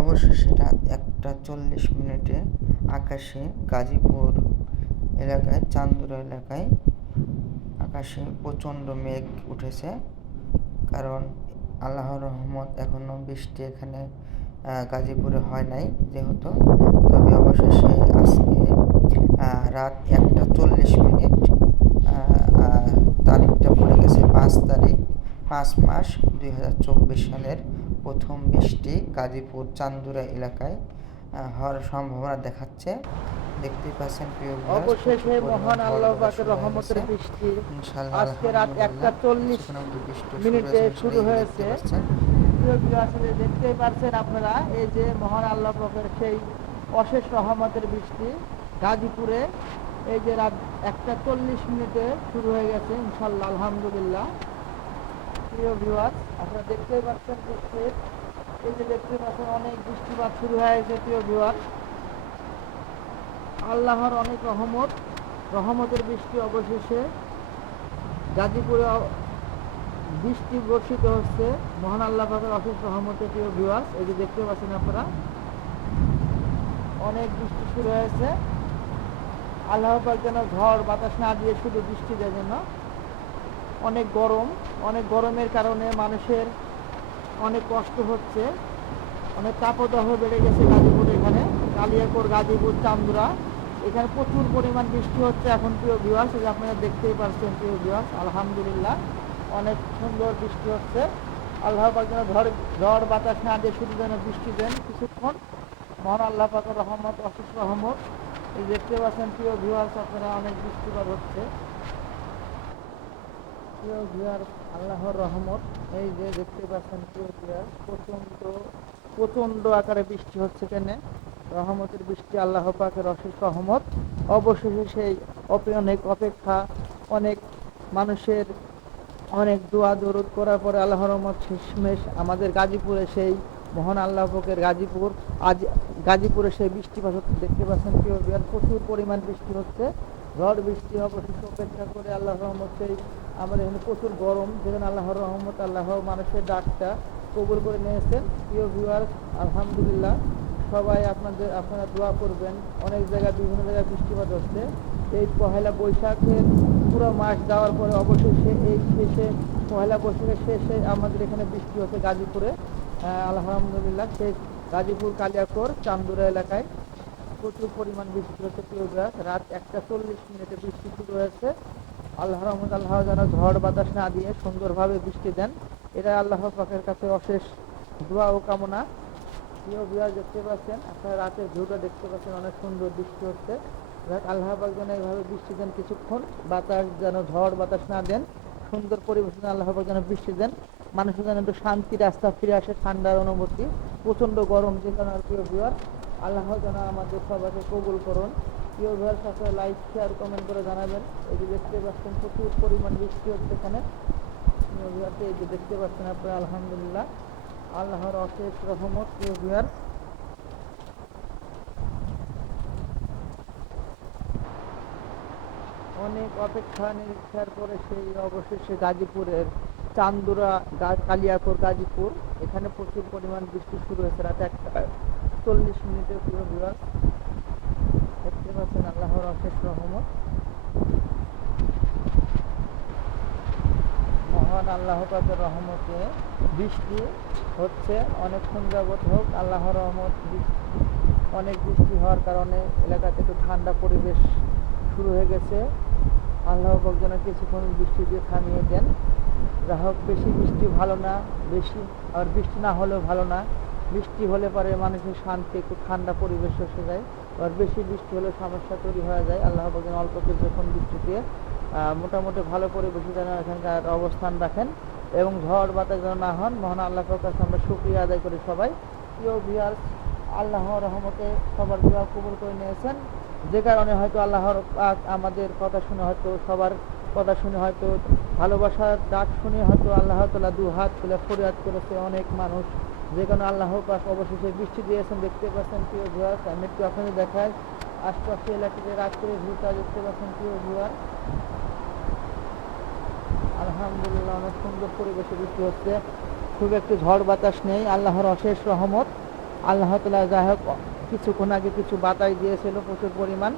অবশেষে রাত 1:40 আকাশে গাজীপুর এলাকায় চান্দুরা এলাকায় আকাশে প্রচণ্ড মেঘ উঠেছে। কারণ আল্লাহর রহমত এখনও বৃষ্টি এখানে গাজীপুরে হয় নাই যেহেতু। তবে অবশেষে আজকে রাত 1:40 তারিখটা পড়ে গেছে 5 তারিখ 5 মাস 2024 সালের প্রথম বৃষ্টি গাজীপুর চান্দুরা এলাকায় হওয়ার সম্ভাবনা দেখাচ্ছে। দেখতেই পাচ্ছেন প্রিয় ভিউয়ার্স, অবশেষে মহান আল্লাহ পাকের রহমতের বৃষ্টি ইনশাআল্লাহ আজকে রাত 1:40 শুরু হয়েছে। প্রিয় ভিউয়ার্স, দেখতেই পাচ্ছেন আপনারা, এই যে মহান আল্লাহ পাকের সেই অশেষ রহমতের বৃষ্টি গাজীপুরে এই যে রাত 1:40 শুরু হয়ে গেছে ইনশাআল্লাহ, আলহামদুলিল্লাহ। প্রিয় ভিউয়ার্স, আপনারা দেখতেই পাচ্ছেন বৃষ্টির, এই যে দেখতে পাচ্ছেন অনেক বৃষ্টিপাত শুরু হয়ে গেছে। প্রিয় ভিউয়ার্স, আল্লাহর অনেক রহমতের বৃষ্টি অবশেষে গাজীপুরে বৃষ্টি বর্ষিত হচ্ছে মহান আল্লাহ পাকের অশেষ রহমতে। প্রিয় ভিউয়ার্স, এই যে দেখতে পাচ্ছেন আপনারা অনেক বৃষ্টি শুরু হয়েছে। আল্লাহ পাক যেন ঝড় বাতাস না দিয়ে শুধু বৃষ্টি দেয় যেন। অনেক গরমের কারণে মানুষের অনেক কষ্ট হচ্ছে, অনেক তাপদাহ বেড়ে গেছে গাজীপুর, এখানে কালিয়াকৈর গাজীপুর চান্দুরা এখানে প্রচুর পরিমাণ বৃষ্টি হচ্ছে এখন। প্রিয় ভিউয়ার্স, আপনারা দেখতেই পাচ্ছেন প্রিয় ভিউয়ার্স, আলহামদুলিল্লাহ অনেক সুন্দর বৃষ্টি হচ্ছে। আল্লাহ পাক যেন ঝড় বাতাস না দিয়ে শুধু যেন বৃষ্টি দেন কিছুক্ষণ। মহান আল্লাহ পাকের রহমত, অশেষ রহমত। এই দেখতে পাচ্ছেন প্রিয় ভিউয়ার্স, আপনারা অনেক বৃষ্টিপাত হচ্ছে। প্রিয় ভিউয়ার্স, আল্লাহর রহমত, এই যে দেখতে পাচ্ছেন প্রিয় ভিউয়ার্স, প্রচন্ড আকারে বৃষ্টি হচ্ছে। কেন রহমতের বৃষ্টি, আল্লাহ পাকের অশেষ রহমত। অবশেষে সেই অনেক অপেক্ষা, অনেক মানুষের অনেক দোয়া দরুদ করার পরে আল্লাহর রহমত শেষমেশ আমাদের গাজীপুরে সেই মহান আল্লাহ পাকের আজ গাজীপুরে সেই বৃষ্টিপাত হচ্ছে। দেখতে পাচ্ছেন প্রিয় ভিউয়ার্স, প্রচুর পরিমাণ বৃষ্টি হচ্ছে, ঝড় বৃষ্টি। অবশেষে অপেক্ষা করে আল্লাহর রহমত সেই আমাদের এখানে প্রচুর গরম, যেখানে আল্লাহর রহমত, আল্লাহ মানুষের ডাকটা কবুল করে নিয়েছেন। প্রিয় ভিউয়ার্স, আলহামদুলিল্লাহ সবাই আপনারা দোয়া করবেন। অনেক জায়গায় বিভিন্ন জায়গায় বৃষ্টিপাত হচ্ছে। এই পহেলা বৈশাখের পুরো মাস যাওয়ার পরে অবশেষে এই শেষে পহেলা বৈশাখের শেষে আমাদের এখানে বৃষ্টি হচ্ছে গাজীপুরে, আলহামদুলিল্লাহ। সেই গাজীপুর কালিয়াকৈর চান্দুরা এলাকায় প্রচুর পরিমাণ বৃষ্টি হচ্ছে। প্রিয় ভিউয়ার্স, রাত 1:40 বৃষ্টি শুরু হয়েছে। আল্লাহ রহমত, আল্লাহ যেন ঝড় বাতাস না দিয়ে সুন্দরভাবে বৃষ্টি দেন, এটা আল্লাহ পাকের কাছে অশেষ দোয়া ও কামনা। প্রিয় ভিউয়ার্স, দেখতে পাচ্ছেন আপনারা রাতের ভিউটা দেখতে পাচ্ছেন, অনেক সুন্দর বৃষ্টি হচ্ছে। আল্লাহ পাক যেন এইভাবে বৃষ্টি দেন কিছুক্ষণ, বাতাস যেন ঝড় বাতাস না দেন, সুন্দর পরিবেশ আল্লাহ পাক যেন বৃষ্টি দেন, মানুষের যেন একটু শান্তি রাস্তা ফিরে আসে, ঠান্ডার অনুভূতি। প্রচন্ড গরম যেখানে। প্রিয় ভিউয়ার্স, আল্লাহ যেন আমাদের সবাইকে কবুল করুন। প্রিয় ভিউয়ার্স, আপনারা লাইক শেয়ার কমেন্ট করে জানাবেন। এই যে দেখতে পাচ্ছেন প্রচুর পরিমাণ বৃষ্টি হচ্ছে এখানে। প্রিয় ভিউয়ার্স, এই যে দেখতে পাচ্ছেন আপনারা, আলহামদুলিল্লাহ আল্লাহর অশেষ রহমত। প্রিয় ভিউয়ার্স, অনেক অপেক্ষা নিরীক্ষার পরে সেই অবশেষে গাজীপুরের চান্দুরা কালিয়াকৈর গাজীপুর এখানে প্রচুর পরিমাণ বৃষ্টি শুরু হয়েছে রাত 1:40। প্রিয় ভিউয়ার্স, দেখতে পাচ্ছেন আল্লাহর অশেষ রহমত, মহান আল্লাহ পাকের রহমতে বৃষ্টি হচ্ছে অনেকক্ষণ যাবৎ হোক। আল্লাহর রহমত, অনেক বৃষ্টি হওয়ার কারণে এলাকাতে একটু ঠান্ডা পরিবেশ শুরু হয়ে গেছে। আল্লাহ পাক যেন কিছুক্ষণ বৃষ্টি দিয়ে থামিয়ে দেন। যা হোক, বেশি বৃষ্টি ভালো না, বেশি আর বৃষ্টি না হলেও ভালো না। বৃষ্টি হলে পরে মানুষের শান্তি, একটু ঠান্ডা পরিবেশ এসে যায়। আর বেশি বৃষ্টি হলে সমস্যা তৈরি হয়ে যায়। আল্লাহ পাক যেন অল্প কিছুক্ষণ বৃষ্টি দিয়ে মোটামুটি ভালো পরিবেশে যেন এখানকার অবস্থান রাখেন এবং ঝড় বাতাস যেন না হন। মহান আল্লাহ পাকের কাছে আমরা শুকরিয়া আদায় করি সবাই। প্রিয় ভিউয়ার্স, আল্লাহর রহমতে সবার দোয়া কবুল করে নিয়েছেন, যে কারণে হয়তো আল্লাহর পাক আমাদের কথা শুনে, হয়তো সবার কথা শুনে, হয়তো ভালোবাসার ডাক শুনে হয়তো আল্লাহ তাআলা দু হাত তুলে ফরিয়াদ করেছে অনেক মানুষ, যে কারণে আল্লাহ পাক অবশেষে বৃষ্টি দিয়েছেন। দেখতে পাচ্ছেন প্রিয় ভিউয়ার্স, আমি একটু আপনাদের দেখাই আশপাশে এলাকাতে রাত্রে ভিউটা দেখতে পাচ্ছেন। প্রিয় ভিউয়ার্স, আলহামদুলিল্লাহ অনেক সুন্দর পরিবেশে বৃষ্টি হচ্ছে, খুব একটু ঝড় বাতাস নেই, আল্লাহর অশেষ রহমত। আল্লাহ তাআলা যাই হোক কিছুক্ষণ আগে কিছু বাতাস দিয়েছিল প্রচুর পরিমাণ,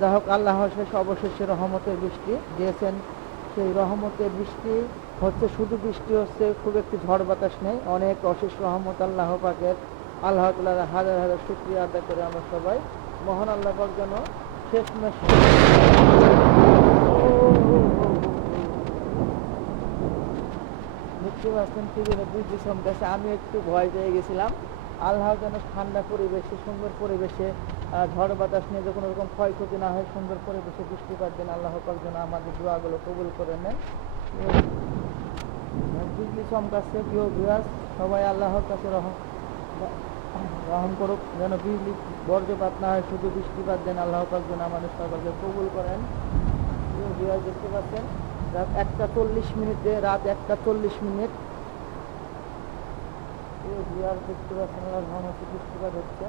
যাই হোক আল্লাহ শেষ অবশেষে রহমতের বৃষ্টি দিয়েছেন। সেই রহমতের বৃষ্টি হচ্ছে, শুধু বৃষ্টি হচ্ছে, খুব একটি ঝড় বাতাস নেই, অনেক অশেষ রহমত আল্লাহ পাকের। আল্লাহ তাআলার হাজার হাজার শুকরিয়া আদায় করে আমরা সবাই মহান আল্লাহ পাক যেন শেষ মেশ দেখতে পাচ্ছেন কি যেন বুঝতে চমকাছে, আমি একটু ভয় পেয়ে গেছিলাম। আল্লাহ যেন ঠান্ডা পরিবেশে, সুন্দর পরিবেশে, ঝড় বাতাস নিয়ে যে কোনো রকম ক্ষয়ক্ষতি না হয়, সুন্দর পরিবেশে বৃষ্টিপাত দেন আল্লাহ পাক যেন আমাদের দোয়াগুলো কবুল করে নেন। বিজলি চমকাচ্ছে, প্রিয় ভিউয়ার্স, সবাই আল্লাহর কাছে রহম করুক যেন বিজলি বজ্রপাত না হয়, শুধু বৃষ্টিপাত দেন আল্লাহ পাক যেন আমাদের সকলকে কবুল করেন। প্রিয় ভিউয়ার্স, দেখতে পাচ্ছেন রাত 1:40 রাত 1:40। প্রিয় ভিউয়ার্স, দেখতে পাচ্ছেন আল্লাহর রহমতে বৃষ্টিপাত হচ্ছে।